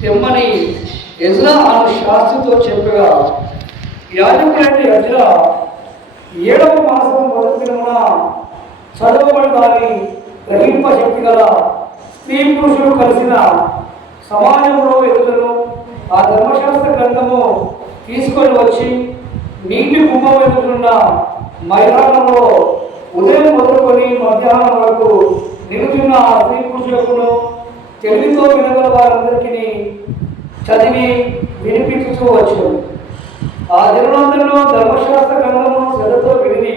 తెమ్మని ఎజ్రా అను శాస్త్రితో చెప్పగా, యాజకుడైన ఎజ్రా 7వ మాసం మొదటి దినమున చదవబడి దాని గ్రహింప శక్తి గల స్త్రీ పురుషులు కలిసిన సమాజంలో ఎదుటను ఆ ధర్మశాస్త్ర గ్రంథము తీసుకొని వచ్చి నీటి గుమ్మం ఎదురున్న మైదానంలో ఉదయం మొదలుకొని మధ్యాహ్నం వరకు నిలుచున్న ఆ స్త్రీ పురుషులకును తెలివితో వినగల వారందరికీ చదివి వినిపించుతూ వచ్చాడు. ఆ దినంలో ధర్మశాస్త్ర గ్రంథమును శ్రద్ధతో విని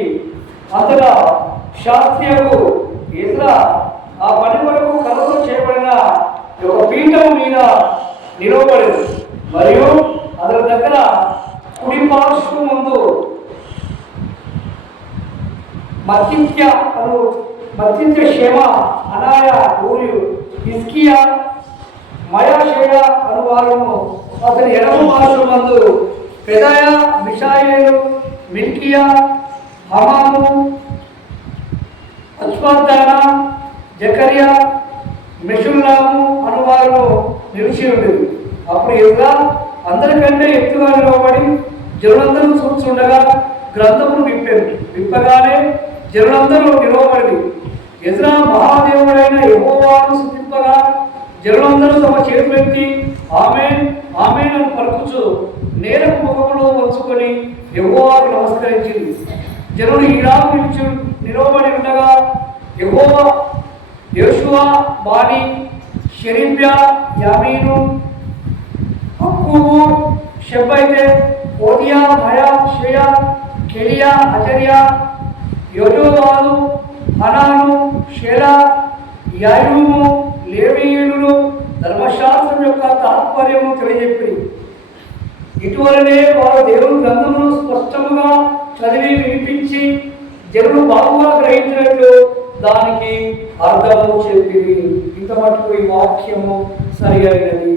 అంతగా శాస్త్రియకు ఎజ్రా ఆ పని వరకు కలతో చేయబడిన ఒక పీఠం మీద నిలవబడింది. మరియు అతని దగ్గర కుడి పార్శ్వం ముందు మత్తిత్య క్షేమ అనాయ ఊరు హిజ్కియా మయాషేయ అను వారును, అతని ఎడమ పార్శ్వం మందు పెదాయ, మిషాయేలు, మిల్కియా, హమాము, అచ్వాదాన, జకరియా, మెషుల్లాము అనువారు నిలిచి ఉండేది. అప్పుడు ఎజ్రా అందరికంటే ఎత్తుగా నిలవబడి జనులందరూ చూస్తుండగా గ్రంథమును విప్పగానే జనులందరూ నిలవబడి ఎజ్రా మహాదేవుడైన యెహోవాను స్తుతింపగా జనులందరూ తమ చేతులెత్తి ఆమేన్ ఆమేన్ అని పలుకుచు నేలకు ముఖములో వంచుకొని యెహోవాకు నమస్కరించింది. జనులు ఈరాకు నిలవబడి ఉండగా యెహోవా, యోషువా, బాని, షెరిబ్యా, యామీను, అక్కుబు, షెబ్బైతే, ఓదియా, భయా, షేయా, కెలియా, అజరియా, యోజోవాదు, హనాను, షేలా, యాయూము, లేవీయులు ధర్మశాస్త్రం యొక్క తాత్పర్యము తెలియజెప్పి ఇటువలనే వారు దేవుని గ్రంథమును స్పష్టముగా చదివి వినిపించి జనులు బాగుగా గ్రహించినట్లు దానికి అర్థము చెప్పి ఇంత మటుకు ఈ వాక్యము సరి అయినది.